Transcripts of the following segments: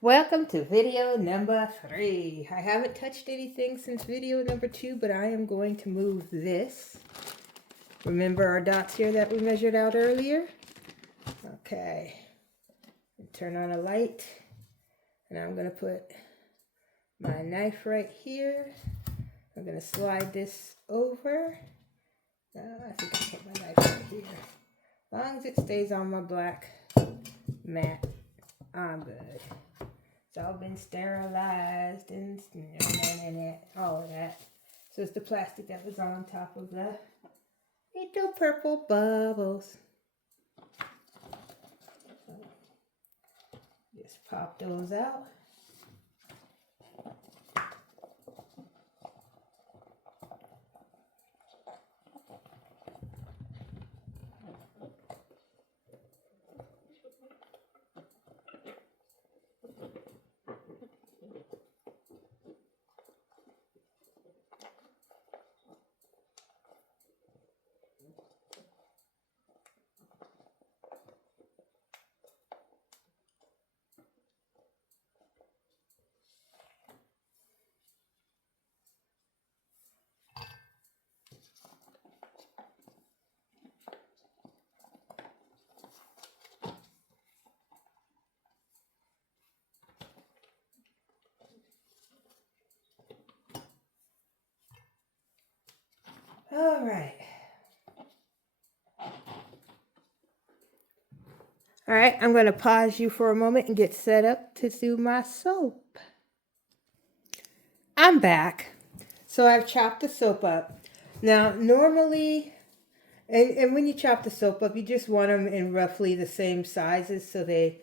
Welcome to video number 3. I haven't touched anything since video number 2, but I am going to move this. Remember our dots here that we measured out earlier? Okay. Turn on a light. And I'm going to put my knife right here. I'm going to slide this over. I think I put my knife right here. As long as it stays on my black mat, I'm good. It's all been sterilized and all of that. So it's the plastic that was on top of the little purple bubbles. So just pop those out. All right. All right, I'm going to pause you for a moment and get set up to do my soap. I'm back. So I've chopped the soap up. Now, normally, and when you chop the soap up, you just want them in roughly the same sizes so they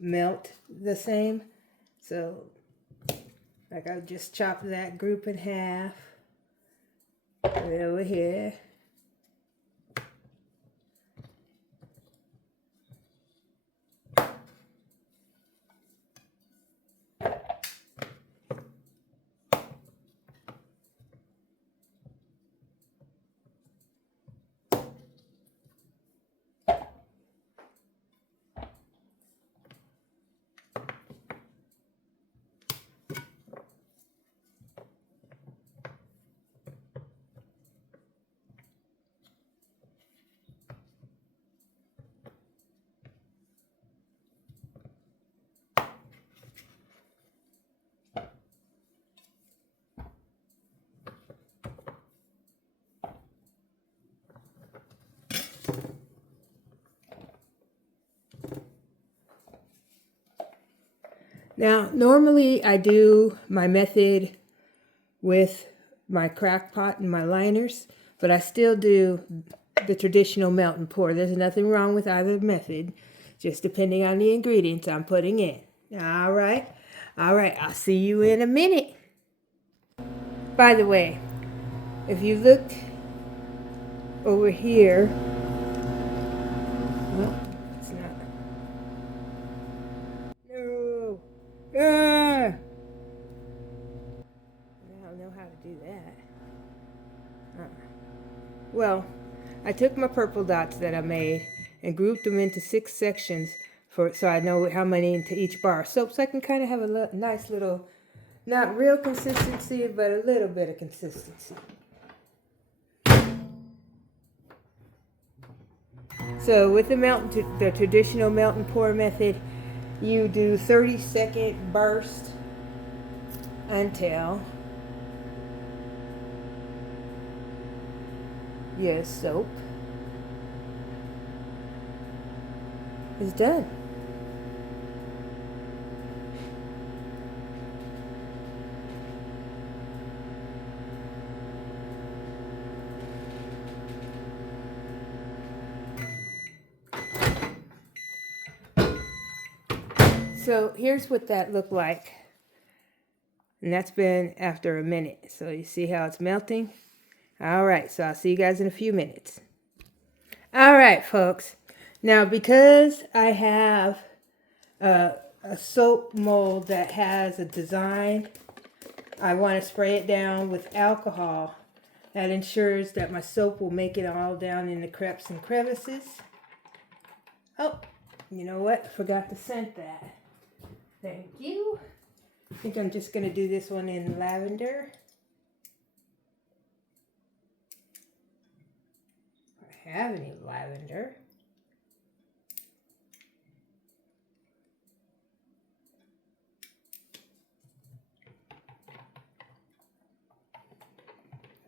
melt the same. So, like I've just chopped that group in half. Put it over here. Now, normally I do my method with my crack pot and my liners, but I still do the traditional melt and pour. There's nothing wrong with either method, just depending on the ingredients I'm putting in. All right, I'll see you in a minute. By the way, if you looked over here, well, it's not. No. I don't know how to do that. Well, I took my purple dots that I made and grouped them into 6 sections so I know how many into each bar of soap, so I can kind of have a nice little, not real consistency, but a little bit of consistency. So with the traditional melt and pour method, you do 30-second burst until your soap is done. So here's what that looked like. And that's been after a minute. So you see how it's melting? All right, so I'll see you guys in a few minutes. All right, folks. Now, because I have a soap mold that has a design, I want to spray it down with alcohol. That ensures that my soap will make it all down in the creps and crevices. Oh, you know what? I forgot to scent that. Thank you. I think I'm just going to do this one in lavender. If I have any lavender.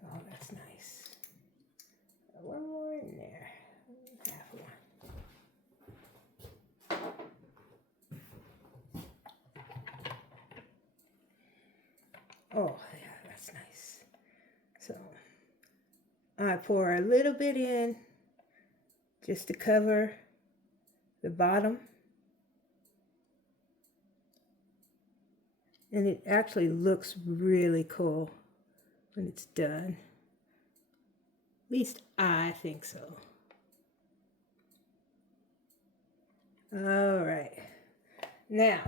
Oh, that's nice. One more in there. Half one. Oh, yeah, that's nice. So I pour a little bit in just to cover the bottom. And it actually looks really cool when it's done. At least I think so. All right. Now,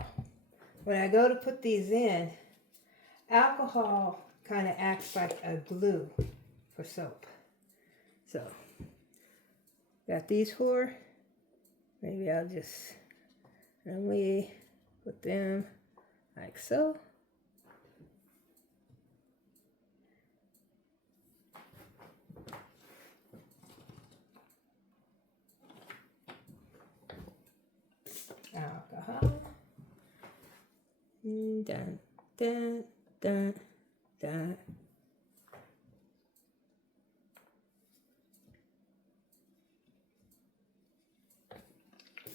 when I go to put these in, alcohol kind of acts like a glue for soap. So, got these four. Maybe I'll just only put them like so. Alcohol. Dun, dun, dun, dun.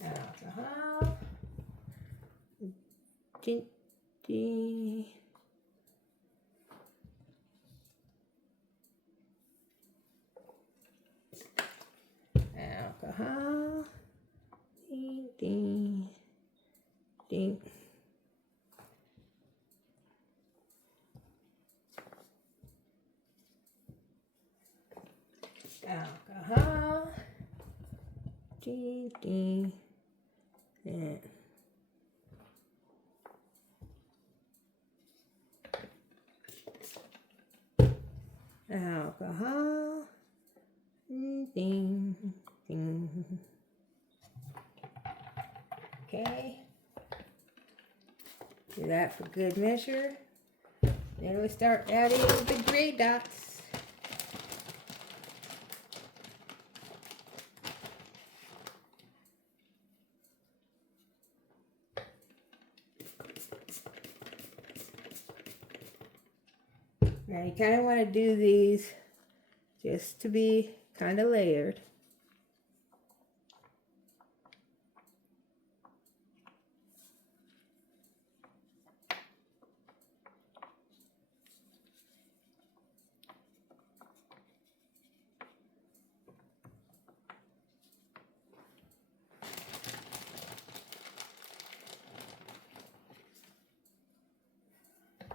Alcohol. Ding, ding. Alcohol. Ding, ding, ding. Alcohol. Ding, ding. And alcohol. Ding, ding. Okay. Do that for good measure. Then we start adding the gray dots. Now you kind of want to do these just to be kind of layered.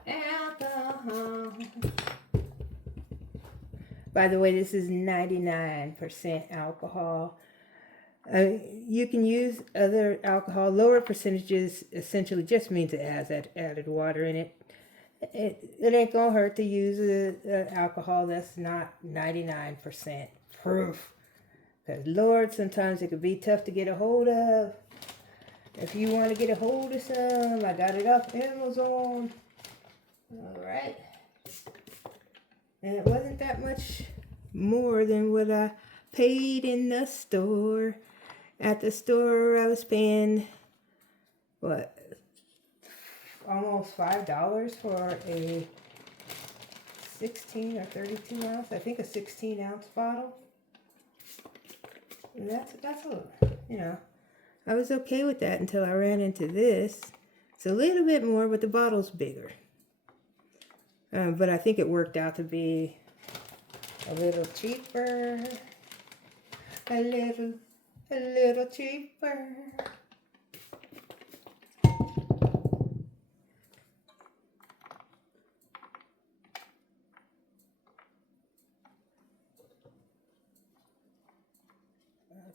Alcohol. By the way, this is 99% alcohol. You can use other alcohol. Lower percentages essentially just means it has that added water in it. It ain't gonna hurt to use alcohol that's not 99% proof. Because Lord, sometimes it could be tough to get a hold of. If you want to get a hold of some, I got it off Amazon. Alright. And it wasn't that much more than what I paid in the store. At the store, I was paying, what, almost $5 for a 16 or 32 ounce. I think a 16 ounce bottle. And that's a, you know, I was okay with that until I ran into this. It's a little bit more, but the bottle's bigger. But I think it worked out to be a little cheaper. A little cheaper.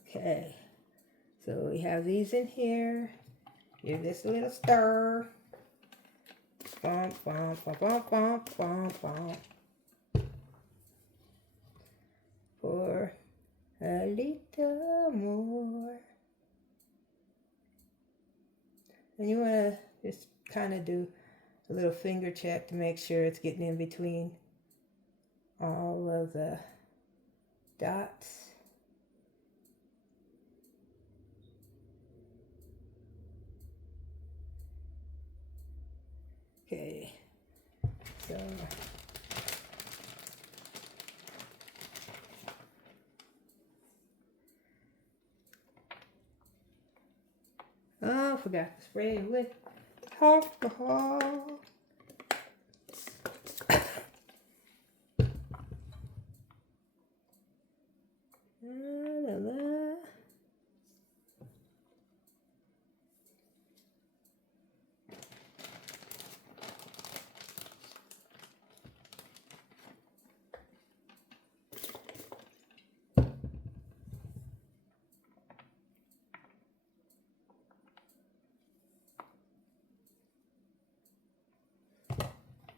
Okay, so we have these in here. Give this a little stir. Bump, bump, bump, bump, bump, bump, bump. Pour a little more. And you want to Just kind of do a little finger check to make sure it's getting in between all of the dots. Okay, so oh, forgot to spray it with alcohol. La, la, la.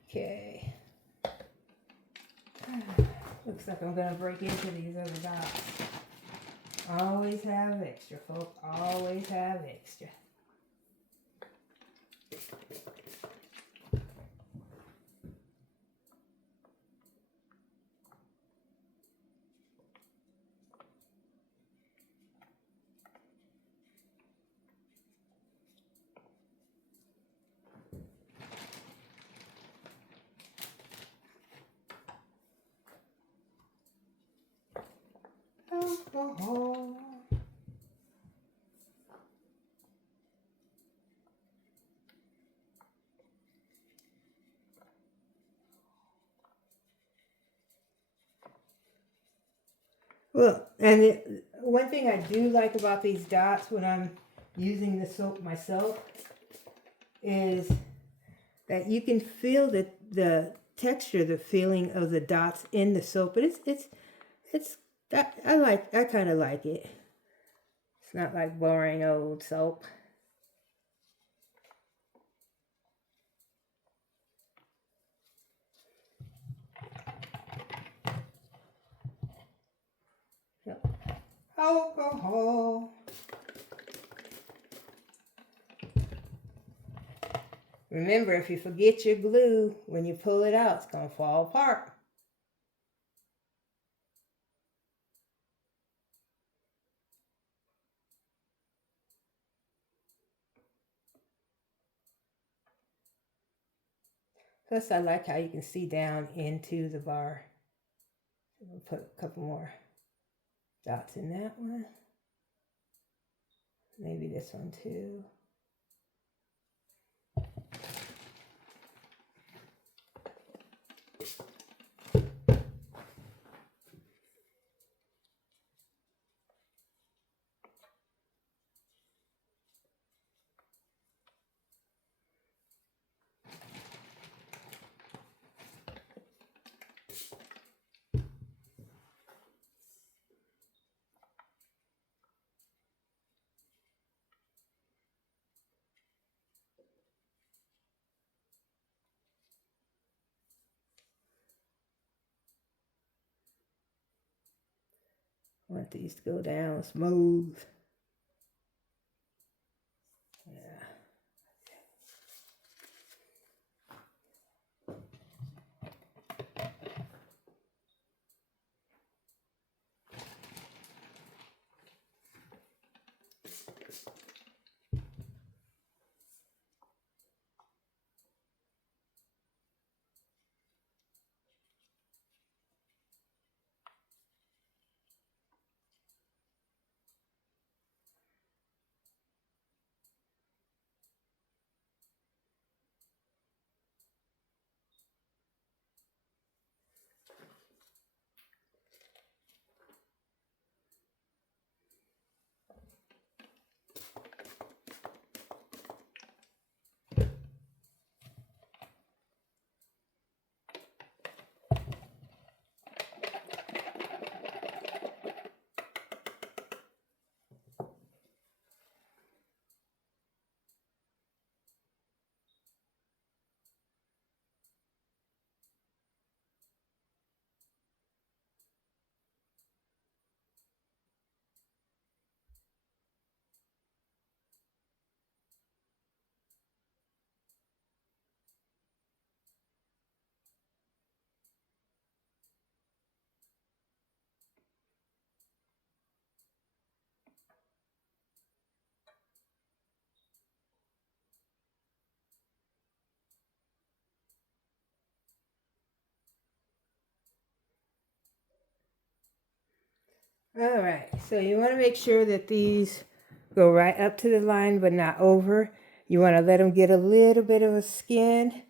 Okay. Looks like I'm gonna break into these other dots. Always have extra, folks. Always have extra. Alcohol. Well, and one thing I do like about these dots when I'm using the soap myself is that you can feel the texture, the feeling of the dots in the soap. But it's that I kind of like it. It's not like boring old soap. Yep. Alcohol. Remember, if you forget your glue, when you pull it out, it's going to fall apart. Plus, I like how you can see down into the bar. We'll put a couple more dots in that one. Maybe this one too. I want these to go down smooth. Yeah. All right, so you want to make sure that these go right up to the line but not over. You want to let them get a little bit of a skin,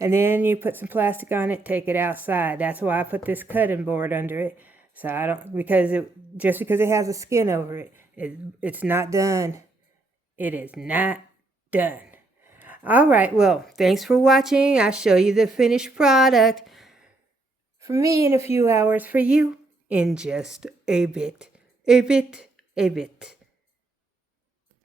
and then you put some plastic on it, take it outside. That's why I put this cutting board under it. So I don't, just because it has a skin over it, it's not done. It is not done. All right, well, thanks for watching. I'll show you the finished product. For me in a few hours, for you in just a bit. A bit.